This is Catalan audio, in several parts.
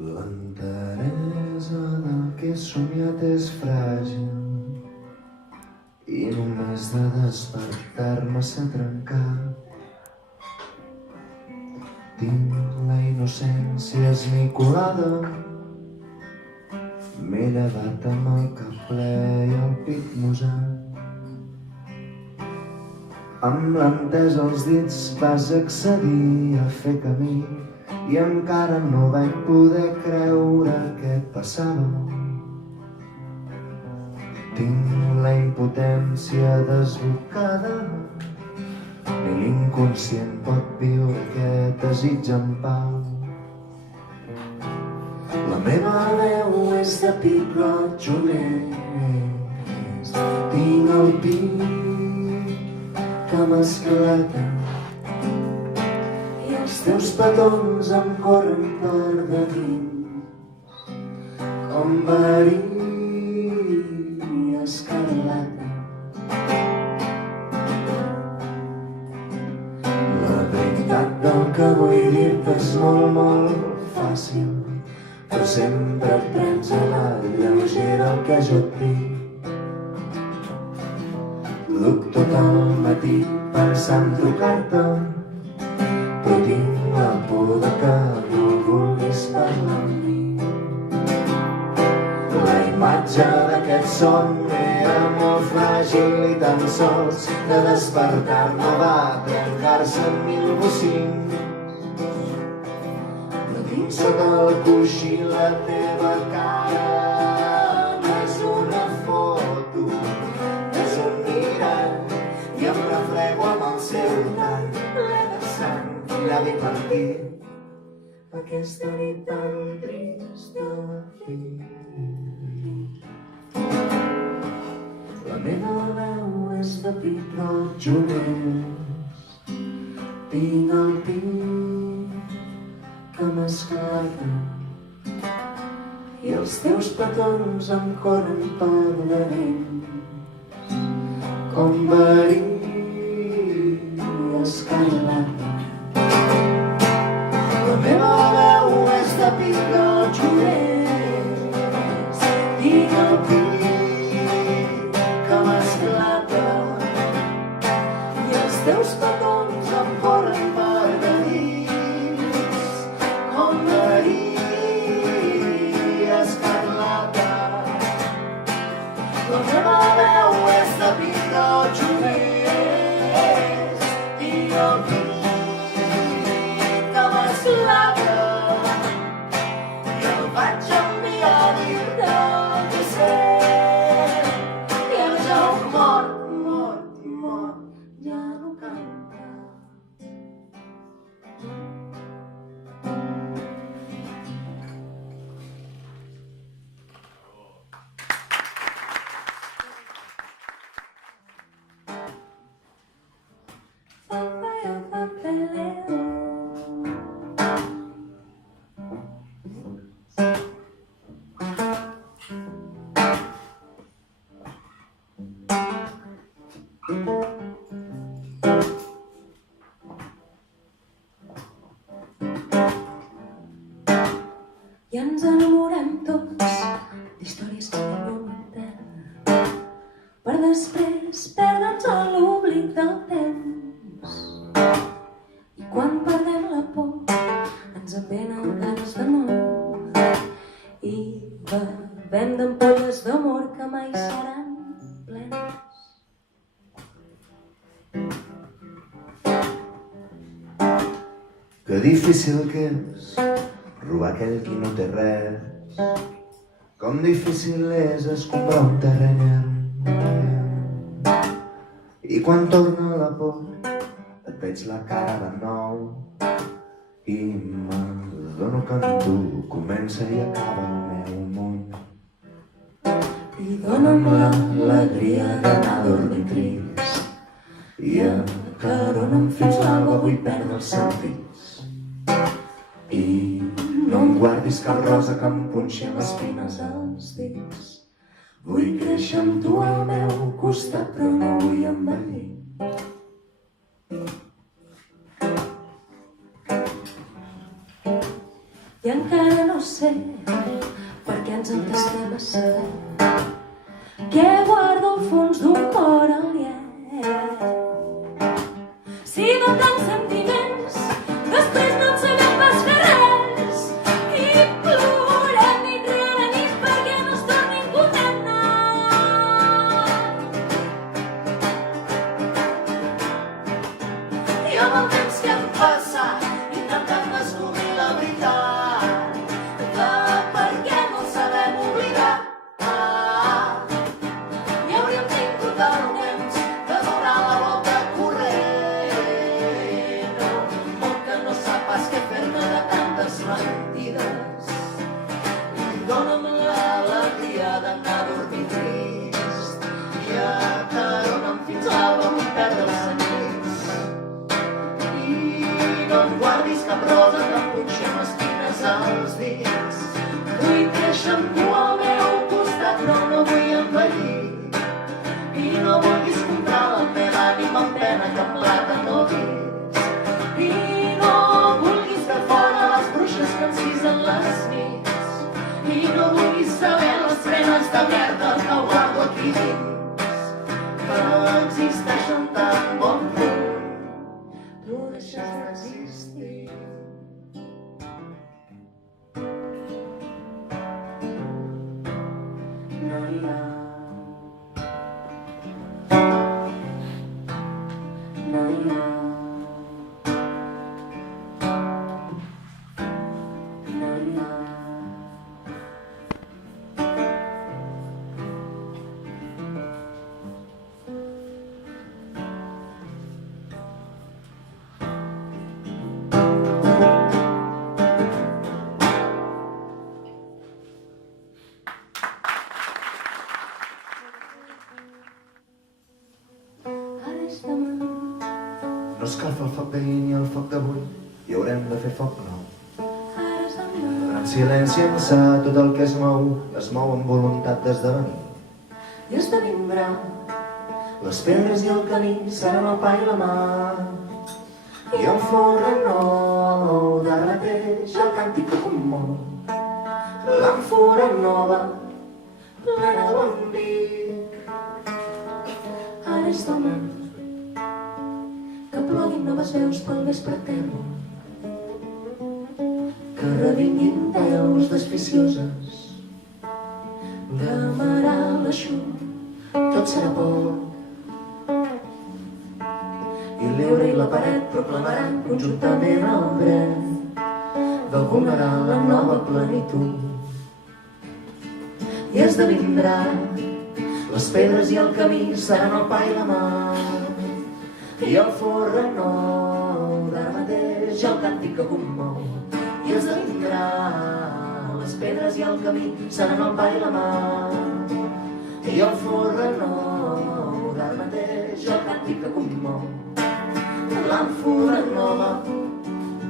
L'enteresa del que he somiat és fràgil i només de despertar-me s'ha trencat. Tinc la innocència esmicolada, m'he llevat amb el cap ple i el pit musat. Amb l'entesa als dits vas accedir a fer camí i encara no vaig poder creure què passava. Tinc la impotència desbocada, ni l'inconscient pot viure aquest desig en pau. La meva veu és de pit roig honest, tinc el pit que m'esclata i els teus petons em corren per de dins com verí escarlata. La veritat del que vull dir-te és molt fàcil, però sempre et prens a la lleugera el que jo et dic. Duc tot el matí pensant trucar-te, però tinc la por de que no vulguis parlar amb mi. La imatge d'aquest son era molt fràgil i tan sols de despertar-me va trencar-se en mil bocins. Però tinc sota el coixí la teva cara, no és una foto, és un mirall, i em refrego amb el seu tall ple de sang i llavi partit aquesta nit tan trista fi. La meva veu és de pit roig honest, tinc el pit que m'esclata i els teus petons em corren per de dins com verí escarlata. La meva veu és de pit roig honest, tinc el pit que m'esclata i els teus petons em corren per de dins com verí escarlata. La meva veu és de pit roig honest, tinc el pit que m'esclata i el vaig enviar a dir-te que sé. I el jou mort, ja no canta. I ens enamorem tots d'històries que inventen per després perdre'ns a l'oblit del temps. I quan perdem la por ens en venen ganes de nou i bevem d'ampolles d'amor que mai seran plenes. Que difícil que és robar aquell qui no té res, com difícil és escombrar un terreny. I quan torna la por et veig la cara de nou i m'adono que en tu comença i acaba el meu món. I dona'm l'alegria d'anar a dormir trist i acarona'm fins l'alba, vull perdre els sentits. I no em guardis cap rosa que em punxi amb espines als dits. Vull créixer amb tu al meu costat, però no vull envellir. I i encara no sé per què ens entestem a saber què guarda al fons d'un cor aliè. Si de tants sentiments després no en sabem pas fer res i plorem nit rere nit perquè no es tornin condemnar. I amb el temps que hem passat intentant descobrir la veritat de per què no sabem oblidar, i hauríem tingut el temps de donar la volta corrent a un món que no sap pas què fer-ne de tantes mentides. I dona'm l'alegria d'anar a dormir trist i atarona'm fins l'alba on perdre els sentits. I no em guardis cap rosa que em punxi amb espines als dits. Vull créixer amb tu al meu costat, però no vull envellir. I no vulguis comprar la meva ànima amb pena que en plata no dits. I no vulguis fer fora les bruixes que encisen les nits. I no vulguis saber les penes de merda que guardo aquí dins, que existeixen tan bon punt tu deixes d'existir. No hi ha, no hi ha, no hi ha. Ara és demà. No escalfa el foc d'ahir ni el foc d'avui, i haurem de fer foc nou. Ara és demà. En silenci ençà tot el que es mou amb voluntat d'esdevenir. I esdevindrà. Les pedres i el camí seran el pa i la mà, i el forn nou d'ara mateix el càntic que commou. L'àmfora nova, plena de bon vi. Ara és demà. Que ploguin noves veus pel vespre tèrbols, Que revinguin veus desficioses. Demarà l'aixut, Tot serà poc. I l'eure i la paret proclamaran conjuntament el dret de vulnerar la nova plenitud. I esdevindrà. Les pedres i el camí seran el pa i la mà, i el forn nou d'ara mateix el càntic que commou. I esdevindrà. Les pedres i el camí seran el pa i la mà, i el forn nou d'ara mateix el càntic que commou. L'àmfora nova,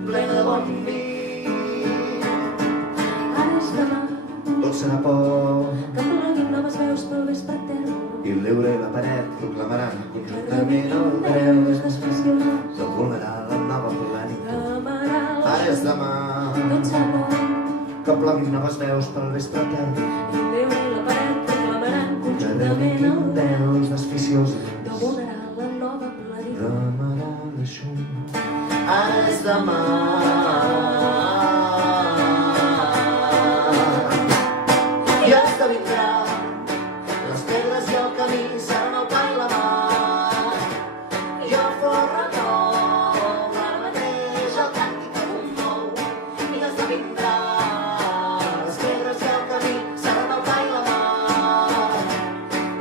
plena de bon vi. ara és demà. Tot serà poc. Que ploguin noves veus pel vespre tèrbols, I l'eure i la paret proclamaran que conjuntament el revinguin dret veus desficioses. de vulnerar la nova plenitud. Demarà Ara és l'aixut, demà. tot serà bo. Que ploguin noves veus pel vespre tard, I l'eure i la paret proclamaran que conjuntament el revinguin dret veus desficioses. de vulnerar la nova plenitud. Remarà l'aixut. Ara és demà. I esdevindrà. Les pedres i el camí seran el pa i la mà, i el forn nou d'ara mateix el càntic que commou. I esdevindrà. Les pedres i el camí seran el pa i la mà,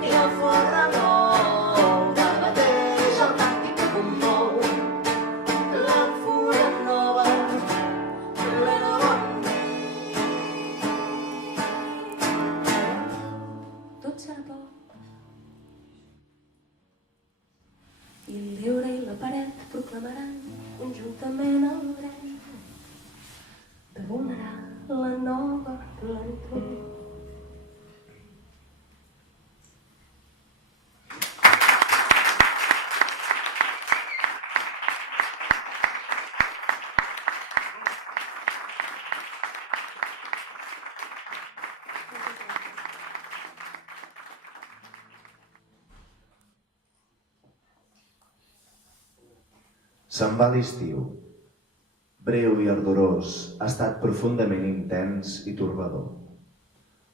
i el forn nou d'ara mateix el càntic que commou. L'àmfora nova, Se'n va l'estiu. Breu i ardorós, ha estat profundament intens i torbador.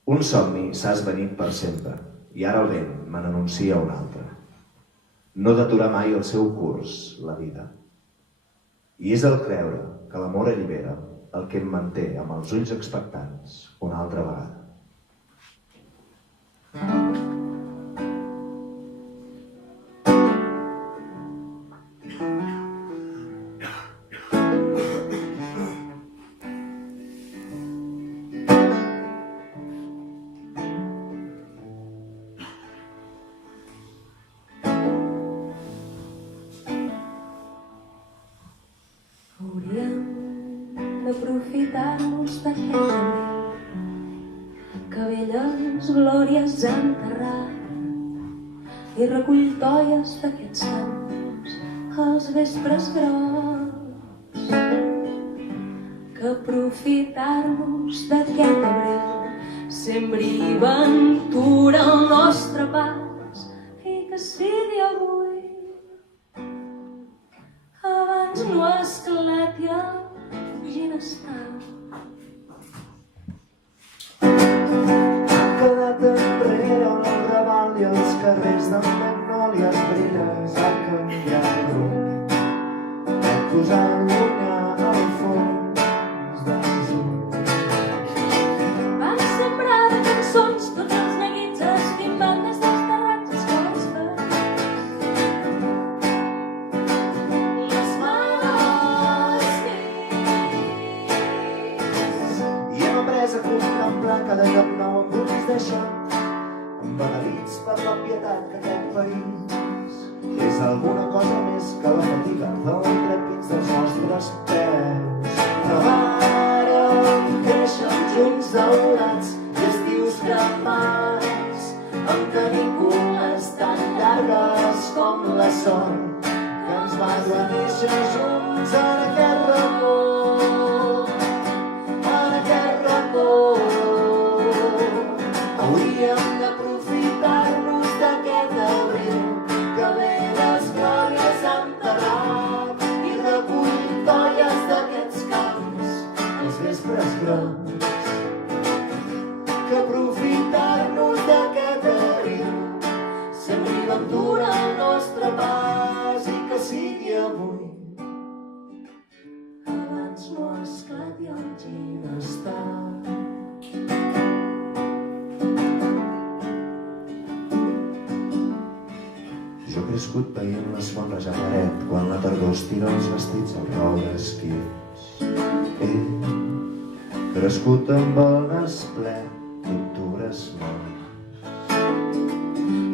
Un somni s'ha esvanit per sempre, i ara el vent me n'anuncia un altre. No d'aturar mai el seu curs, la vida. I és el creure que l'amor allibera el que em manté amb els ulls expectants una altra vegada. D'aprofitar-nos d'aquest abril que velles glòries ha enterrat i recull toies d'aquests camps als vespres grocs. Que aprofitar-nos d'aquest abril sembri ventura al nostre pas i que sigui avui abans no esclati el ginestar. Han quedat enrere el raval i els carrers de magnòlies brilles han canviat rumb. Vaig posar a allunyar el fons dels ulls. Van sembrar de cançons tots els neguits esquimbant des dels terrats als cors verds. Les a contemplar cada lloc nou amb ulls deixat, embadalits per la pietat que aquest país és alguna cosa més que la fatiga dels trepits dels nostres peus. Però ara creixen junts daurats i estius cremats amb canícules tan llargues com la son que ens va dur a néixer junts en aquest racó. Hauríem d'aprofitar-nos d'aquest abril que velles glòries ha enterrat i recull toies d'aquests camps als vespres grocs. Que aprofitar-nos d'aquest abril sembri ventura al nostre pas i que sigui avui abans no esclati el ginestar. Jo he crescut veient les fonts a Jacaret quan la tardor estira els vestits als roures quiets. He crescut amb el nas ple d'octubres morts.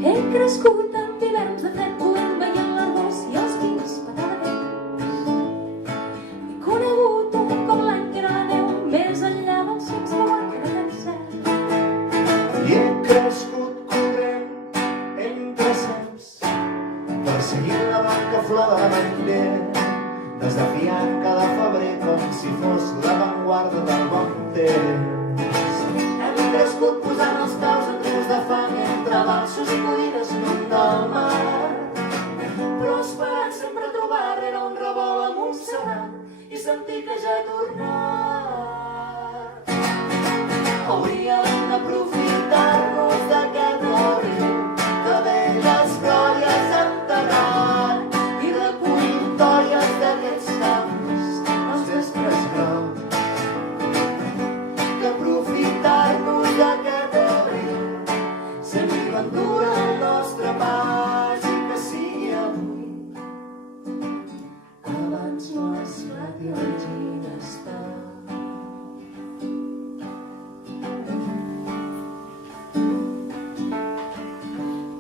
He crescut amb hiverns de fred coent veient l'arbós i els pins patadets. He conegut un com l'any que era la neu més enllà dels cims de l'any d'aquest cel. I he crescut corrent entre ceps perseguint la blanca flor de l'ametller, desafiant cada febrer com si fos l'avantguarda del bon temps. Hem crescut posant els peus en rius de fang entre balsos i codines lluny del mar, però esperant sempre trobar rere un revolt amb un serat i sentir que ja he tornat. Hauríem d'aprofitar-nos d'aquest abril que velles glòries ha enterrat i recull toies d'aquests camps als vespres grocs. Que aprofitar-nos d'aquest abril sembri ventura al nostre pas i que sigui avui abans no esclati el ginestar.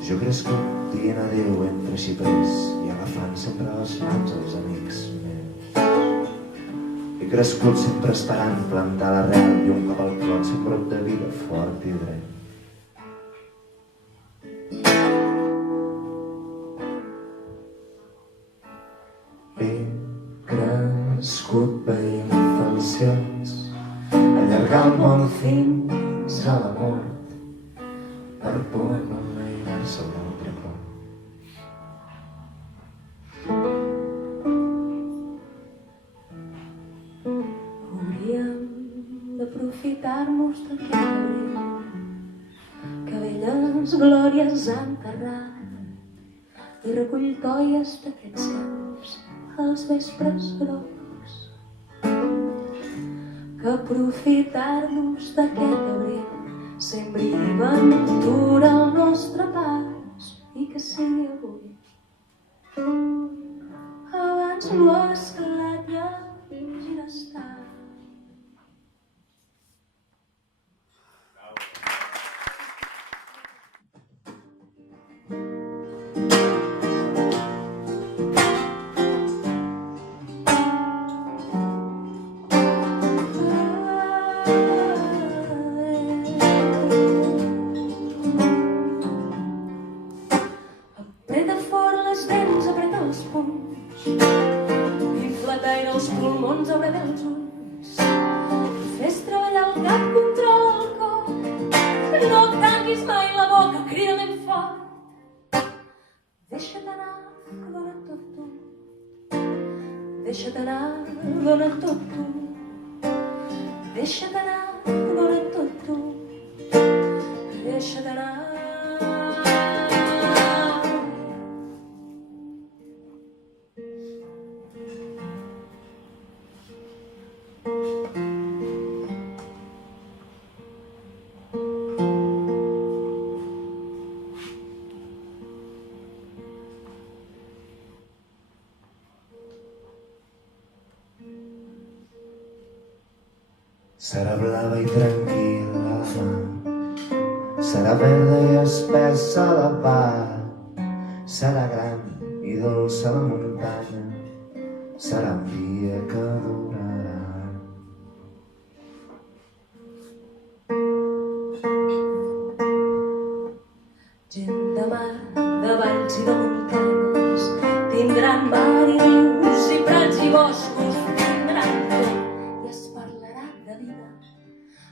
Jo he crescut dient adéu entre xiprers i agafant sempre les mans als amics meus. He crescut sempre esperant plantar l'arrel i un cop al clot ser brot de vida fort i dret. He crescut veient falsions allargar el món fins a la mort per por no enlairar sobre un trepó. aprofitar-nos d'aquest abril que velles glòries ha enterrat i recull toies d'aquests camps als vespres grocs. Que aprofitar-nos d'aquest abril sembri ventura al nostre pas i que sigui avui abans l'ho ha escalat i hagi d'estar. Apreta fort les dents, apreta els punys, infla d'aire els pulmons, obre bé els ulls, fes treballar el cap, controla el cor, no tanquis mai la boca, crida ben fort, deixa't anar, que dona tot tu, deixa't anar, dona tot tu, deixa't anar, dona tot tu, deixa't anar. Serà blava i tranquil·la la mà, serà verda i espessa la part, serà gran i dolça la muntanya, serà un dia que durarà. Gent de mar, de valls i de muntanyes, tindran mar i rius i prats i boscos, tindran tot i es parlarà de vida.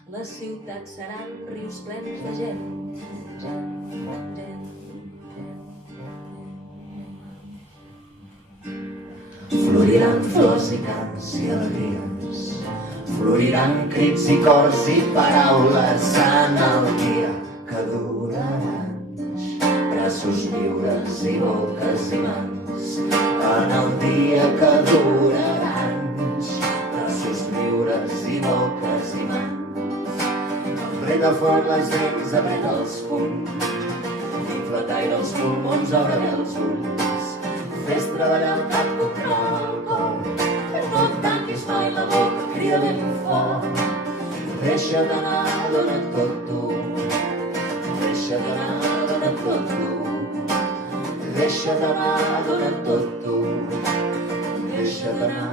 Les ciutats seran rius plens de gent, gent, gent, gent. Floriran flors i cants i alegries, floriran crits i cors i paraules en el dia que durarà anys, braços lliures i boques i mans, en el dia que durarà anys, braços lliures i boques i mans. Apreta fort les dents, apreta els punys, infla d'aire els pulmons, obre bé els ulls, fes treballar el cap, controla el cor, no tanquis mai la boca, crida ben fort, deixa't anar, dona't tot tu, deixa't anar, dona't tot tu, deixa't anar, dona't tot tu, deixa't anar.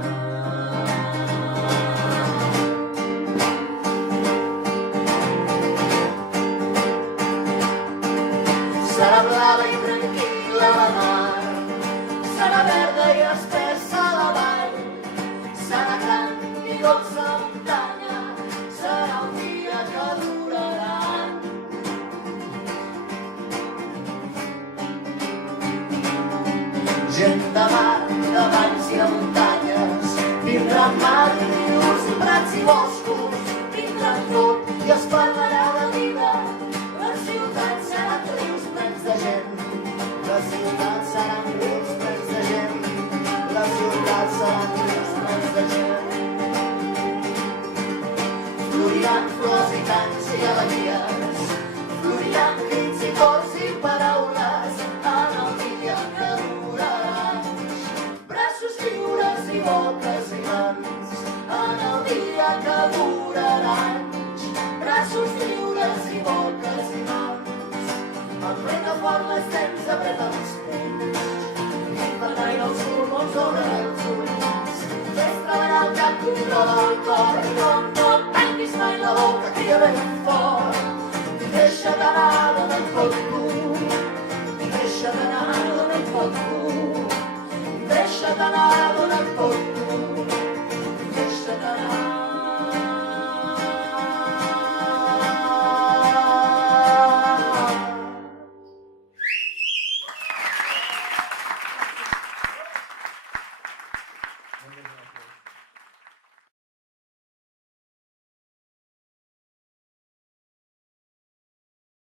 Serà blava i tranquil·la la mar, serà verda i espessa la vall, serà gran i dolça la muntanya, serà un dia que durarà. Gent de mar, de valls i de muntanyes, tindran mar i rius i prats i boscos, tindran tot i es parlarà de vida. Les ciutats seran rius plens de gent, les ciutats seran rius plens de gent, les ciutats seran rius plens de gent. Floriran flors i cants i alegries, floriran crits i cors i paraules en el dia que durarà anys, braços lliures i boques i mans, en el dia que durarà anys, braços lliures i boques i mans. Apreta fort les dents, apreta els punys, infla d'aire els pulmons, obre els ulls, fes treballar el cap, controla el cor, no tanquis mai la boca, crida ben fort, deixa't anar, dona't tot tu, deixa't anar, dona't tot tu, deixa't anar, dona't tot tu.